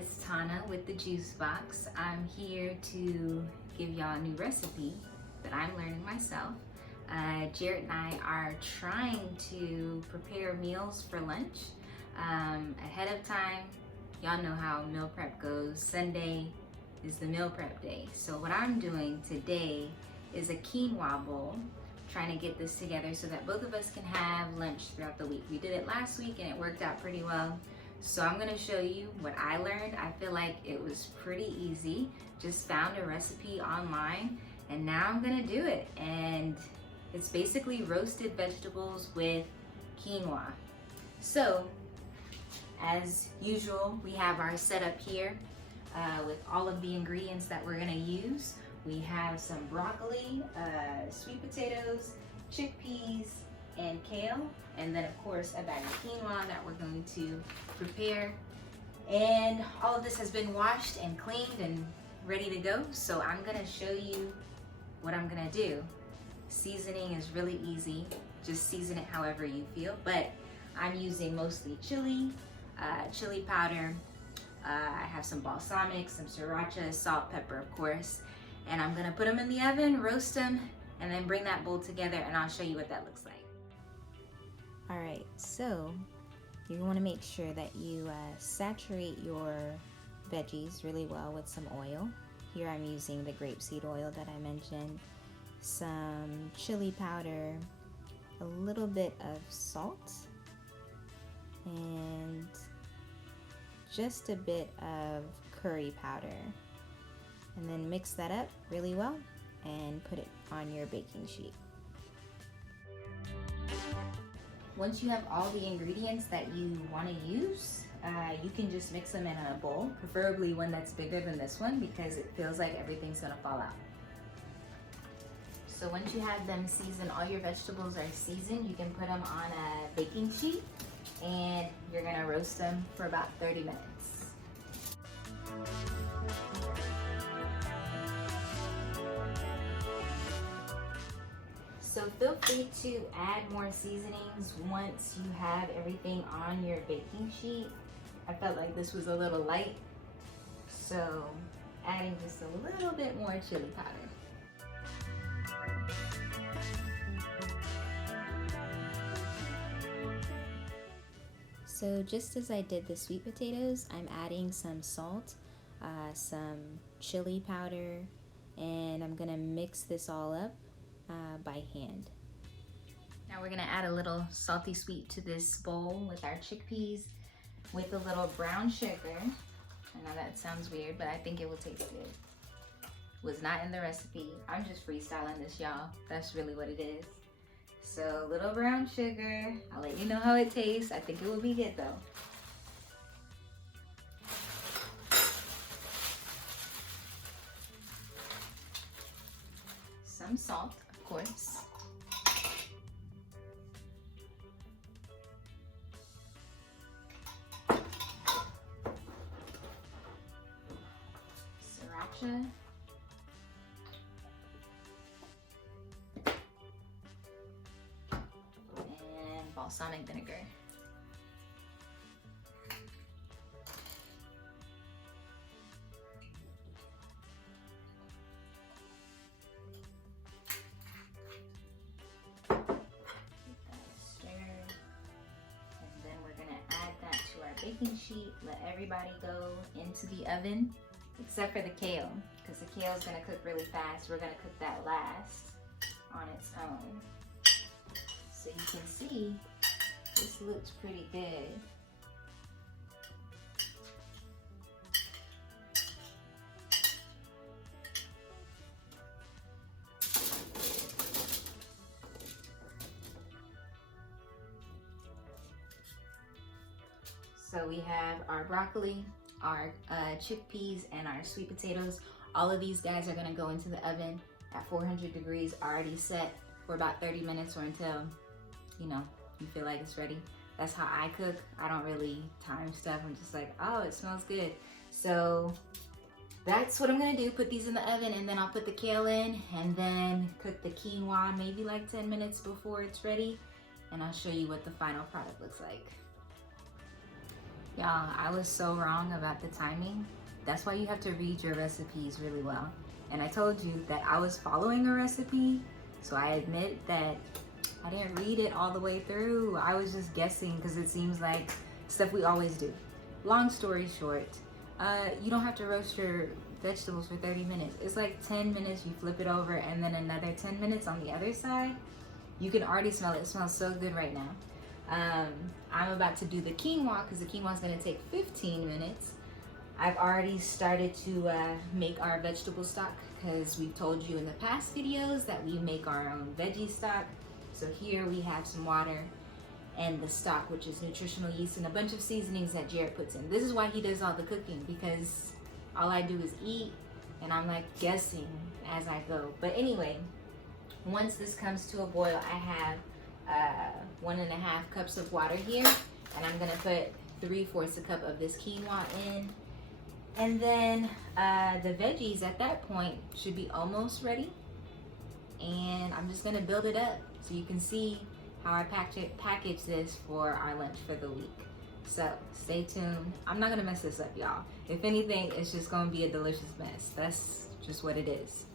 it's Tana with the Juice Box. I'm here to give y'all a new recipe that I'm learning myself. Jarrett and I are trying to prepare meals for lunch ahead of time. Y'all know how meal prep goes. Sunday is the meal prep day. So what I'm doing today is a quinoa bowl. Trying to get this together so that both of us can have lunch throughout the week. We did it last week and it worked out pretty well. So I'm gonna show you what I learned. I feel like it was pretty easy. Just found a recipe online and now I'm gonna do it. And it's basically roasted vegetables with quinoa. So as usual, we have our setup here with all of the ingredients that we're gonna use. We have some broccoli, sweet potatoes, chickpeas, and kale. And then of course a bag of quinoa that we're going to prepare. And all of this has been washed and cleaned and ready to go. So I'm gonna show you what I'm gonna do. Seasoning is really easy. Just season it however you feel. But I'm using mostly chili powder. I have some balsamic, some sriracha, salt, pepper, of course. And I'm gonna put them in the oven, roast them, and then bring that bowl together and I'll show you what that looks like. All right, so you wanna make sure that you saturate your veggies really well with some oil. Here I'm using the grapeseed oil that I mentioned, some chili powder, a little bit of salt, and just a bit of curry powder. And then mix that up really well and put it on your baking sheet. Once you have all the ingredients that you want to use, you can just mix them in a bowl, preferably one that's bigger than this one because it feels like everything's gonna fall out. So once you have them seasoned, all your vegetables are seasoned, you can put them on a baking sheet and you're gonna roast them for about 30 minutes. So feel free to add more seasonings once you have everything on your baking sheet. I felt like this was a little light, so adding just a little bit more chili powder. So just as I did the sweet potatoes, I'm adding some salt, some chili powder, and I'm gonna mix this all up by hand. Now we're gonna add a little salty sweet to this bowl with our chickpeas with a little brown sugar. I know that sounds weird, but I think it will taste good. Was not in the recipe. I'm just freestyling this, y'all. That's really what it is. So a little brown sugar. I'll let you know how it tastes. I think it will be good though. Some salt, of course. Sriracha. And balsamic vinegar. Baking sheet, let everybody go into the oven except for the kale because the kale is going to cook really fast. We're going to cook that last on its own. So you can see this looks pretty good. So we have our broccoli, our chickpeas, and our sweet potatoes. All of these guys are gonna go into the oven at 400 degrees, already set for about 30 minutes or until, you know, you feel like it's ready. That's how I cook. I don't really time stuff. I'm just like, oh, it smells good. So that's what I'm gonna do. Put these in the oven and then I'll put the kale in and then cook the quinoa maybe like 10 minutes before it's ready. And I'll show you what the final product looks like. Y'all, I was so wrong about the timing. That's why you have to read your recipes really well. And I told you that I was following a recipe, so I admit that I didn't read it all the way through. I was just guessing because it seems like stuff we always do. Long story short, you don't have to roast your vegetables for 30 minutes. It's like 10 minutes, you flip it over, and then another 10 minutes on the other side. You can already smell it. It smells so good right now. I'm about to do the quinoa because the quinoa is going to take 15 minutes. I've already started to make our vegetable stock because we've told you in the past videos that we make our own veggie stock. So here we have some water and the stock, which is nutritional yeast and a bunch of seasonings that Jarrett puts in. This is why he does all the cooking, because all I do is eat and I'm like guessing as I go. But anyway, once this comes to a boil, I have 1.5 cups of water here, and I'm gonna put 3/4 a cup of this quinoa in. And then the veggies at that point should be almost ready. And I'm just gonna build it up so you can see how I package this for our lunch for the week. So stay tuned. I'm not gonna mess this up, y'all. If anything, it's just gonna be a delicious mess. That's just what it is.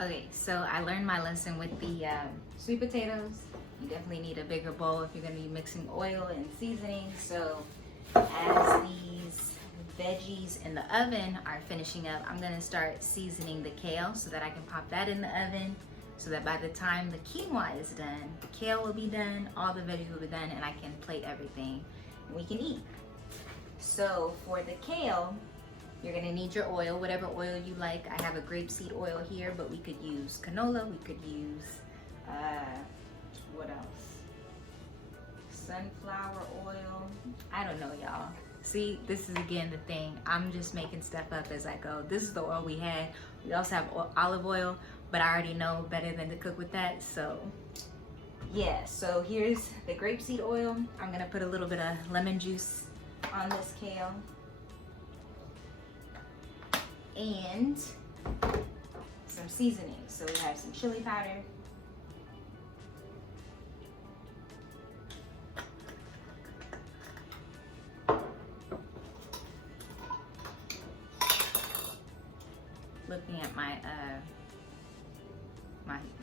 Okay, so I learned my lesson with the sweet potatoes. You definitely need a bigger bowl if you're gonna be mixing oil and seasoning. So as these veggies in the oven are finishing up, I'm gonna start seasoning the kale so that I can pop that in the oven, so that by the time the quinoa is done, the kale will be done, all the veggies will be done, and I can plate everything and we can eat. So for the kale, you're gonna need your oil, whatever oil you like. I have a grapeseed oil here, but we could use canola, we could use, what else? Sunflower oil. I don't know, y'all. See, this is again the thing. I'm just making stuff up as I go. This is the oil we had. We also have olive oil, but I already know better than to cook with that, so yeah. So here's the grapeseed oil. I'm gonna put a little bit of lemon juice on this kale. And some seasoning. So we have some chili powder, looking at my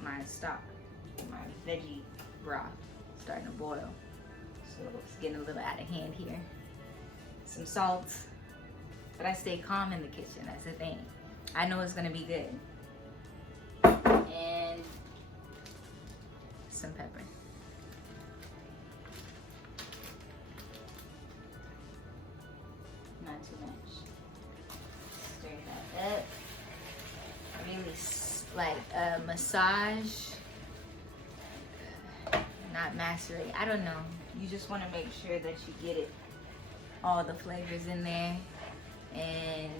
my stock, my veggie broth starting to boil, so it's getting a little out of hand here. Some salt. But I stay calm in the kitchen, that's the thing. I know it's gonna be good. And some pepper. Not too much. Stir that up. Really like massage, not macerate. I don't know. You just wanna make sure that you get it, all the flavors in there, and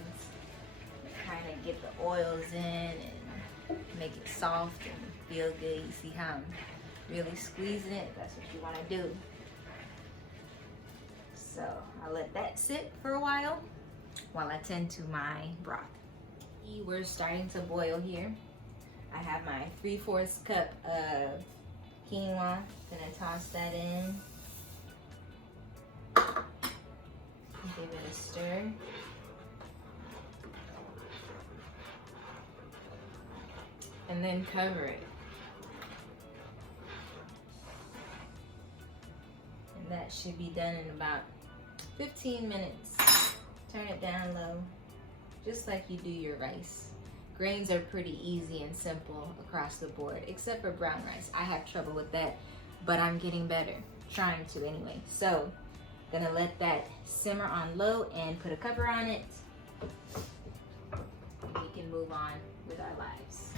kind of get the oils in and make it soft and feel good. You see how I'm really squeezing it? That's what you want to do. So I'll let that sit for a while I tend to my broth. We're starting to boil here. I have my 3/4 cup of quinoa. Gonna toss that in. Give it a stir. And then cover it. And that should be done in about 15 minutes. Turn it down low, just like you do your rice. Grains are pretty easy and simple across the board, except for brown rice. I have trouble with that, but I'm getting better, trying to anyway. So, gonna let that simmer on low and put a cover on it. We can move on with our lives.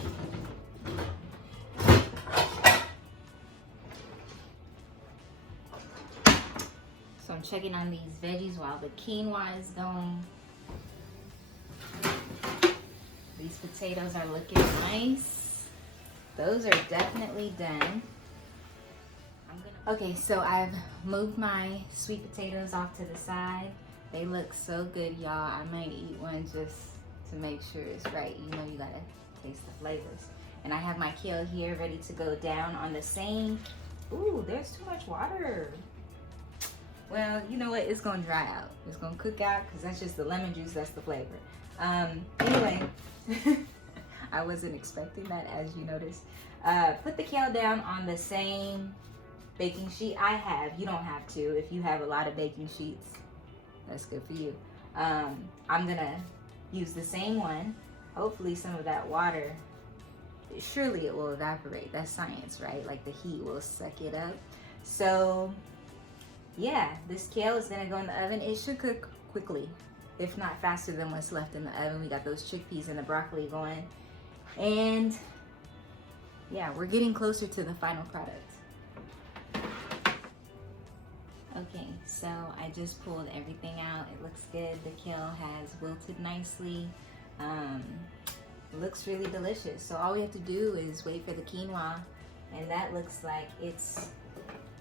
I'm checking on these veggies while the quinoa is going. These potatoes are looking nice. Those are definitely done. Okay, so I've moved my sweet potatoes off to the side. They look so good, y'all. I might eat one just to make sure it's right. You know, you gotta taste the flavors. And I have my kale here ready to go down on the same. Ooh, there's too much water. Well, you know what? It's gonna dry out. It's gonna cook out because that's just the lemon juice. That's the flavor. Anyway, I wasn't expecting that, as you noticed. Put the kale down on the same baking sheet I have. You don't have to. If you have a lot of baking sheets, that's good for you. I'm gonna use the same one. Hopefully some of that water, surely it will evaporate. That's science, right? Like the heat will suck it up. So yeah, this kale is gonna go in the oven. It should cook quickly, if not faster than what's left in the oven. We got those chickpeas and the broccoli going. And yeah, we're getting closer to the final product. Okay, so I just pulled everything out. It looks good. The kale has wilted nicely. Looks really delicious. So all we have to do is wait for the quinoa, and that looks like it's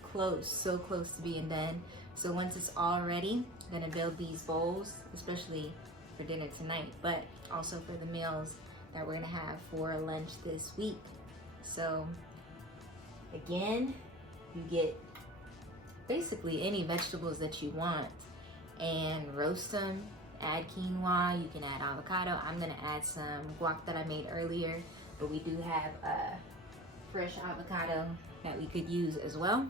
close, so close to being done. So once it's all ready, I'm gonna build these bowls, especially for dinner tonight, but also for the meals that we're gonna have for lunch this week. So again, you get basically any vegetables that you want and roast them. Add quinoa, you can add avocado. I'm gonna add some guac that I made earlier, but we do have a fresh avocado that we could use as well.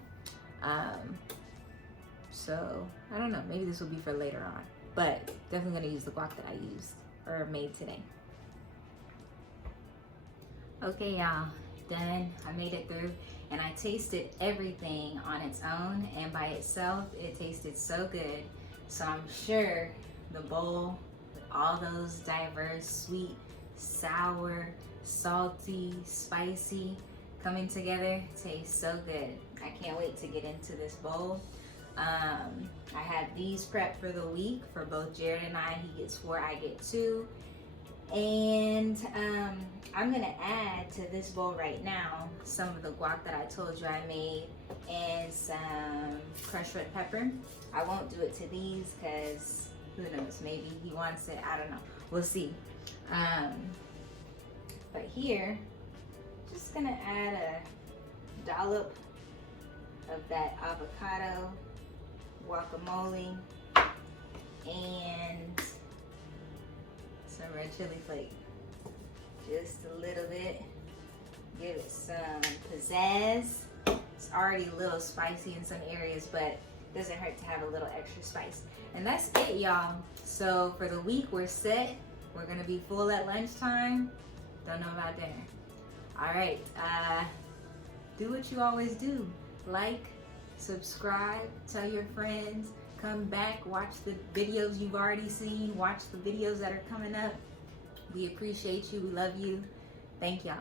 So I don't know, maybe this will be for later on, but definitely gonna use the guac that I used or made today. Okay, y'all, done. I made it through, and I tasted everything on its own, and by itself it tasted so good. So I'm sure the bowl with all those diverse sweet, sour, salty, spicy coming together tastes so good. I can't wait to get into this bowl. I had these prepped for the week for both Jarrett and I. He gets 4, I get 2. And I'm gonna add to this bowl right now some of the guac that I told you I made and some crushed red pepper. I won't do it to these because who knows, maybe he wants it, I don't know, we'll see. But here, just gonna add a dollop of that avocado, guacamole, and some red chili flake. Just a little bit. Give it some pizzazz. It's already a little spicy in some areas, but it doesn't hurt to have a little extra spice. And that's it, y'all. So for the week, we're set. We're gonna be full at lunchtime. Don't know about dinner. All right, do what you always do. Like, subscribe, tell your friends, come back, watch the videos you've already seen, watch the videos that are coming up. We appreciate you, we love you. Thank y'all.